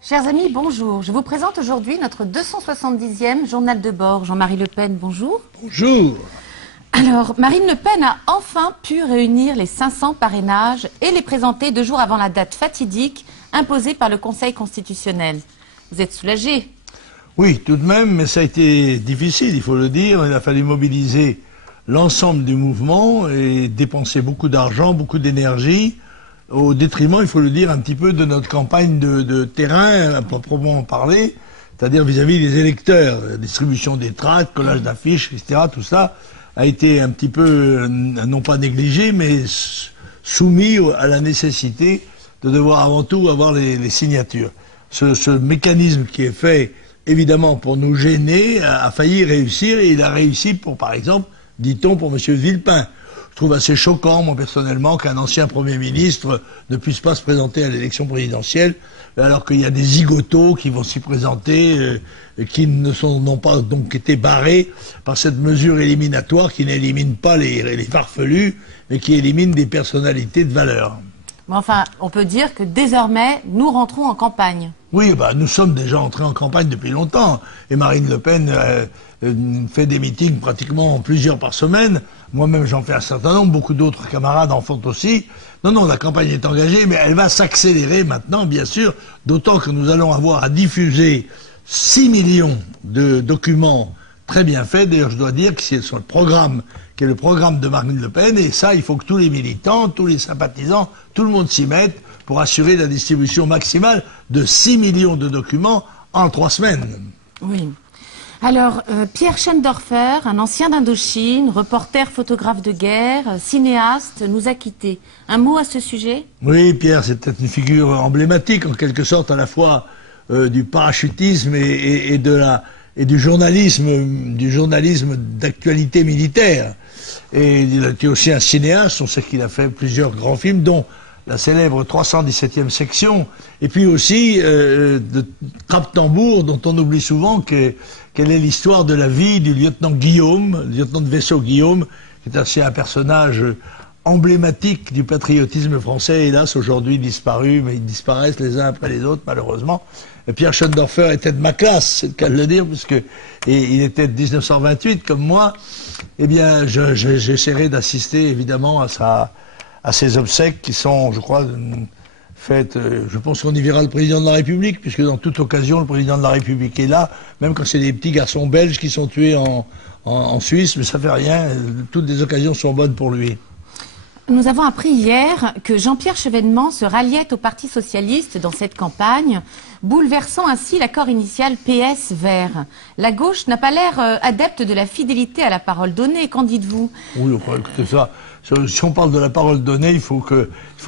Chers amis, bonjour. Je vous présente aujourd'hui notre 270e journal de bord. Jean-Marie Le Pen, bonjour. Bonjour. Alors, Marine Le Pen a enfin pu réunir les 500 parrainages et les présenter 2 jours avant la date fatidique imposée par le Conseil constitutionnel. Vous êtes soulagé? Oui, tout de même, mais ça a été difficile, il faut le dire. Il a fallu mobiliser l'ensemble du mouvement et dépenser beaucoup d'argent, beaucoup d'énergie, au détriment, il faut le dire, un petit peu de notre campagne de terrain, à proprement parler, c'est-à-dire vis-à-vis des électeurs. La distribution des tracts, collage d'affiches, etc., tout ça a été un petit peu, non pas négligé, mais soumis à la nécessité de devoir avant tout avoir les signatures. Ce mécanisme qui est fait, évidemment, pour nous gêner, a failli réussir, et il a réussi pour, par exemple, dit-on, pour M. Villepin. Je trouve assez choquant, moi, personnellement, qu'un ancien Premier ministre ne puisse pas se présenter à l'élection présidentielle, alors qu'il y a des zigotos qui vont s'y présenter, qui n'ont pas donc été barrés par cette mesure éliminatoire qui n'élimine pas les farfelus, mais qui élimine des personnalités de valeur. Mais enfin, on peut dire que désormais, nous rentrons en campagne. Oui, nous sommes déjà entrés en campagne depuis longtemps. Et Marine Le Pen fait des meetings pratiquement plusieurs par semaine. Moi-même, j'en fais un certain nombre. Beaucoup d'autres camarades en font aussi. Non, la campagne est engagée, mais elle va s'accélérer maintenant, bien sûr. D'autant que nous allons avoir à diffuser 6 millions de documents très bien faits. D'ailleurs, je dois dire que c'est sur le programme, qui est le programme de Marine Le Pen. Et ça, il faut que tous les militants, tous les sympathisants, tout le monde s'y mette pour assurer la distribution maximale de 6 millions de documents en 3 semaines. Oui. Alors, Pierre Schendorfer, un ancien d'Indochine, reporter, photographe de guerre, cinéaste, nous a quittés. Un mot à ce sujet? Oui, Pierre, c'est peut-être une figure emblématique, en quelque sorte, à la fois du parachutisme et du journalisme d'actualité militaire. Et il a été aussi un cinéaste, on sait qu'il a fait plusieurs grands films, dont la célèbre 317e section, et puis aussi de Trappe-Tambour, dont on oublie souvent quelle est l'histoire de la vie du lieutenant Guillaume, le lieutenant de vaisseau Guillaume, qui est aussi un personnage emblématique du patriotisme français, hélas aujourd'hui disparu, mais ils disparaissent les uns après les autres, malheureusement. Et Pierre Schendorfer était de ma classe, c'est le cas de le dire, puisque il était de 1928, comme moi. Eh bien, j'essaierai d'assister, évidemment, à ces obsèques qui sont, je crois, faites, je pense qu'on y verra le président de la République, puisque dans toute occasion, le président de la République est là, même quand c'est des petits garçons belges qui sont tués en Suisse, mais ça fait rien, toutes les occasions sont bonnes pour lui. Nous avons appris hier que Jean-Pierre Chevènement se ralliait au Parti socialiste dans cette campagne, bouleversant ainsi l'accord initial PS-Vert. La gauche n'a pas l'air adepte de la fidélité à la parole donnée, qu'en dites-vous? Oui, écoutez ça. Si on parle de la parole donnée, il faut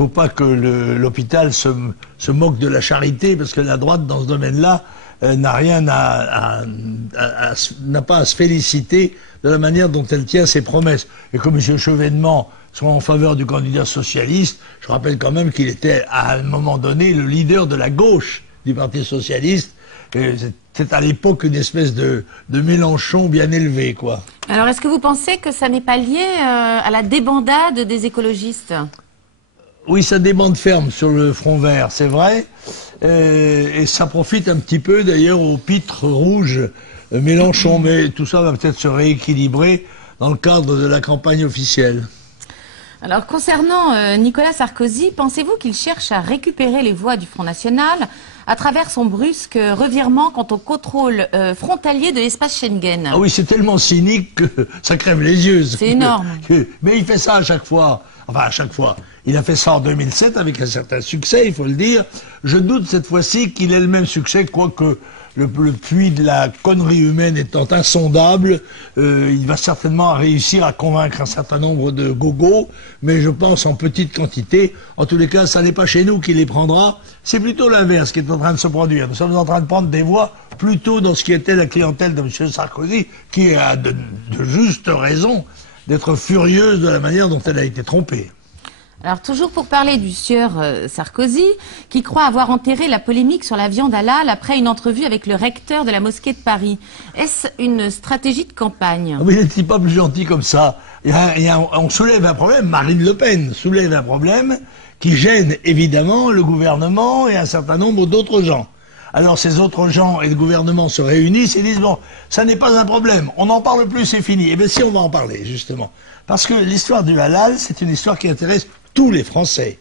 pas que l'hôpital se moque de la charité, parce que la droite, dans ce domaine-là, n'a pas à se féliciter de la manière dont elle tient ses promesses. Et comme M. Chevènement soit en faveur du candidat socialiste, je rappelle quand même qu'il était à un moment donné le leader de la gauche du Parti socialiste. C'est à l'époque une espèce de Mélenchon bien élevé, quoi. Alors, est-ce que vous pensez que ça n'est pas lié à la débandade des écologistes? Oui, ça débande ferme sur le front vert, c'est vrai. Et ça profite un petit peu, d'ailleurs, au pitre rouge Mélenchon. Mais tout ça va peut-être se rééquilibrer dans le cadre de la campagne officielle. Alors, concernant Nicolas Sarkozy, pensez-vous qu'il cherche à récupérer les voix du Front National à travers son brusque revirement quant au contrôle frontalier de l'espace Schengen? Ah oui, c'est tellement cynique que ça crève les yeux. C'est énorme. Mais il fait ça à chaque fois. Enfin, à chaque fois. Il a fait ça en 2007 avec un certain succès, il faut le dire. Je doute cette fois-ci qu'il ait le même succès, quoique le puits de la connerie humaine étant insondable, il va certainement réussir à convaincre un certain nombre de gogos, mais je pense en petite quantité. En tous les cas, ça n'est pas chez nous qu'il les prendra, c'est plutôt l'inverse qui est en train de se produire. Nous sommes en train de prendre des voix plutôt dans ce qui était la clientèle de M. Sarkozy, qui a de justes raisons d'être furieuse de la manière dont elle a été trompée. Alors toujours pour parler du sieur Sarkozy, qui croit avoir enterré la polémique sur la viande halal après une entrevue avec le recteur de la mosquée de Paris. Est-ce une stratégie de campagne? Mais il n'est pas plus gentil comme ça. On soulève un problème, Marine Le Pen soulève un problème qui gêne évidemment le gouvernement et un certain nombre d'autres gens. Alors ces autres gens et le gouvernement se réunissent et disent, bon, ça n'est pas un problème, on n'en parle plus, c'est fini. Eh bien si, on va en parler, justement. Parce que l'histoire du halal, c'est une histoire qui intéresse tous les Français.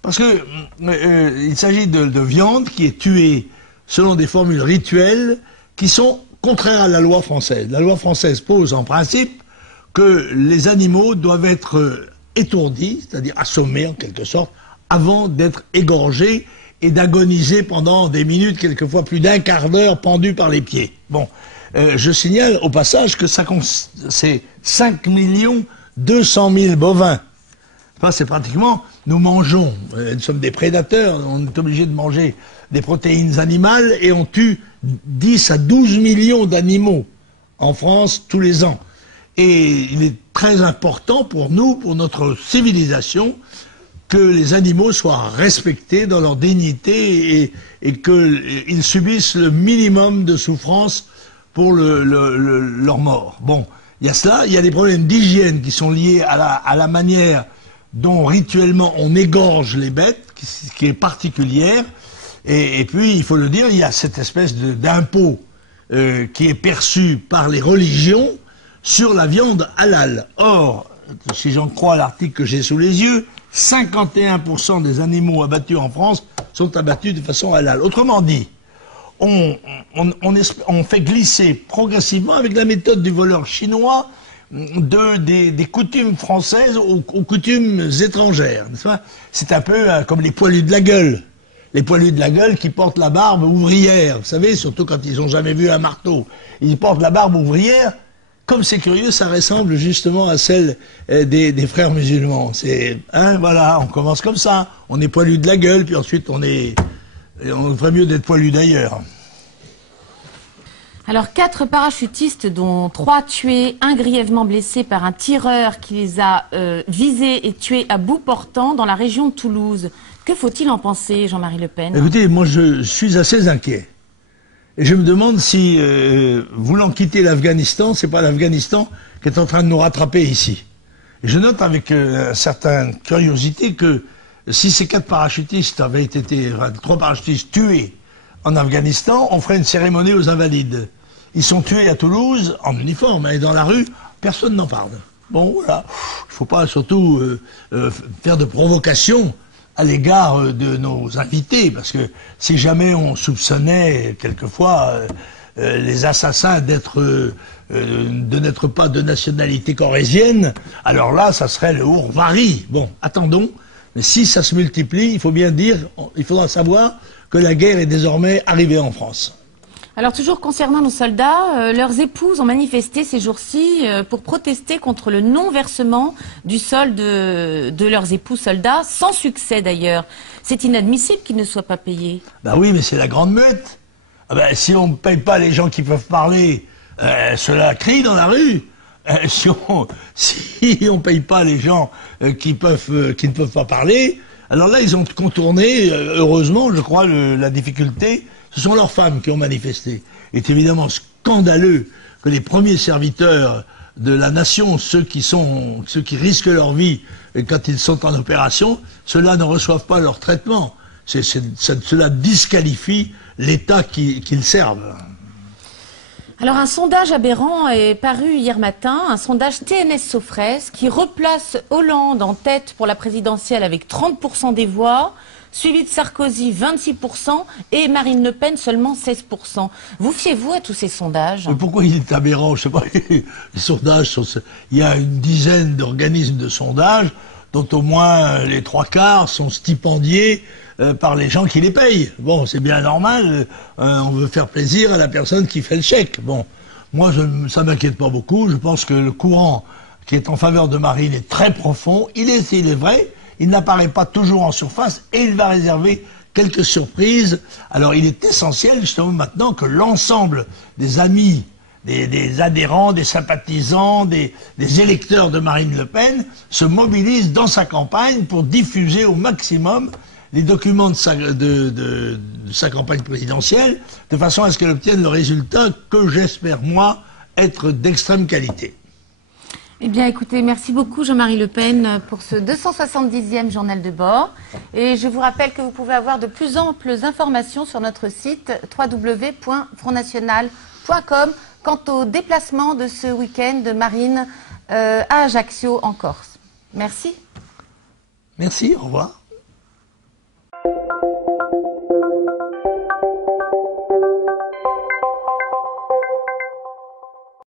Parce que il s'agit de viande qui est tuée selon des formules rituelles qui sont contraires à la loi française. La loi française pose en principe que les animaux doivent être étourdis, c'est-à-dire assommés en quelque sorte, avant d'être égorgés et d'agoniser pendant des minutes, quelquefois plus d'un quart d'heure, pendus par les pieds. Bon, je signale au passage que c'est 5 200 000 bovins. Enfin, c'est pratiquement, nous mangeons, nous sommes des prédateurs, on est obligé de manger des protéines animales et on tue 10 à 12 millions d'animaux en France tous les ans. Et il est très important pour nous, pour notre civilisation, que les animaux soient respectés dans leur dignité et qu'ils subissent le minimum de souffrance pour leur mort. Bon, il y a cela, il y a des problèmes d'hygiène qui sont liés à la manière dont rituellement on égorge les bêtes, qui est particulière, et puis, il faut le dire, il y a cette espèce d'impôt qui est perçu par les religions sur la viande halal. Or, si j'en crois l'article que j'ai sous les yeux, 51% des animaux abattus en France sont abattus de façon halal. Autrement dit, on fait glisser progressivement, avec la méthode du voleur chinois, des coutumes françaises aux coutumes étrangères. C'est un peu comme les poilus de la gueule. Les poilus de la gueule qui portent la barbe ouvrière, vous savez, surtout quand ils n'ont jamais vu un marteau. Ils portent la barbe ouvrière. Comme c'est curieux, ça ressemble justement à celle des frères musulmans. C'est, voilà, on commence comme ça. On est poilu de la gueule, puis ensuite on ferait mieux d'être poilu d'ailleurs. Alors 4 parachutistes, dont 3 tués, 1 grièvement blessé par un tireur qui les a visés et tués à bout portant dans la région de Toulouse. Que faut-il en penser, Jean-Marie Le Pen? Écoutez, moi je suis assez inquiet. Et je me demande si, voulant quitter l'Afghanistan, c'est pas l'Afghanistan qui est en train de nous rattraper ici. Et je note avec certaine curiosité que si ces 4 parachutistes avaient été, 3 parachutistes tués en Afghanistan, on ferait une cérémonie aux Invalides. Ils sont tués à Toulouse, en uniforme, et dans la rue, personne n'en parle. Bon, voilà. Il ne faut pas surtout faire de provocation à l'égard de nos invités, parce que si jamais on soupçonnait quelquefois les assassins de n'être pas de nationalité corrézienne, alors là, ça serait le Hourvari. Bon, attendons. Mais si ça se multiplie, il faut bien dire, il faudra savoir que la guerre est désormais arrivée en France. Alors toujours concernant nos soldats, leurs épouses ont manifesté ces jours-ci pour protester contre le non-versement du solde de leurs époux soldats, sans succès d'ailleurs. C'est inadmissible qu'ils ne soient pas payés. Ben oui, mais c'est la grande muette. Ah ben, si on ne paye pas les gens qui peuvent parler, cela crie dans la rue. Si on ne paye pas les gens qui ne peuvent pas parler, alors là ils ont contourné, heureusement je crois, la difficulté. Ce sont leurs femmes qui ont manifesté. Il est évidemment scandaleux que les premiers serviteurs de la nation, ceux qui risquent leur vie quand ils sont en opération, ceux-là ne reçoivent pas leur traitement. Cela disqualifie l'État qu'ils servent. Alors un sondage aberrant est paru hier matin, un sondage TNS Sofres qui replace Hollande en tête pour la présidentielle avec 30% des voix, suivi de Sarkozy 26% et Marine Le Pen seulement 16%. Vous fiez-vous à tous ces sondages? Mais pourquoi il est aberrant? Je sais pas, les sondages il y a une dizaine d'organismes de sondage dont au moins les 3/4 sont stipendiés par les gens qui les payent. Bon, c'est bien normal, on veut faire plaisir à la personne qui fait le chèque. Bon, moi ça m'inquiète pas beaucoup, je pense que le courant qui est en faveur de Marine est très profond, il est vrai, il n'apparaît pas toujours en surface et il va réserver quelques surprises. Alors il est essentiel justement maintenant que l'ensemble des amis des adhérents, des sympathisants, des électeurs de Marine Le Pen se mobilisent dans sa campagne pour diffuser au maximum les documents de sa campagne présidentielle, de façon à ce qu'elle obtienne le résultat que j'espère, moi, être d'extrême qualité. Eh bien, écoutez, merci beaucoup Jean-Marie Le Pen pour ce 270e journal de bord. Et je vous rappelle que vous pouvez avoir de plus amples informations sur notre site www.frontnational.com quant au déplacement de ce week-end de Marine à Ajaccio en Corse. Merci. Merci, au revoir.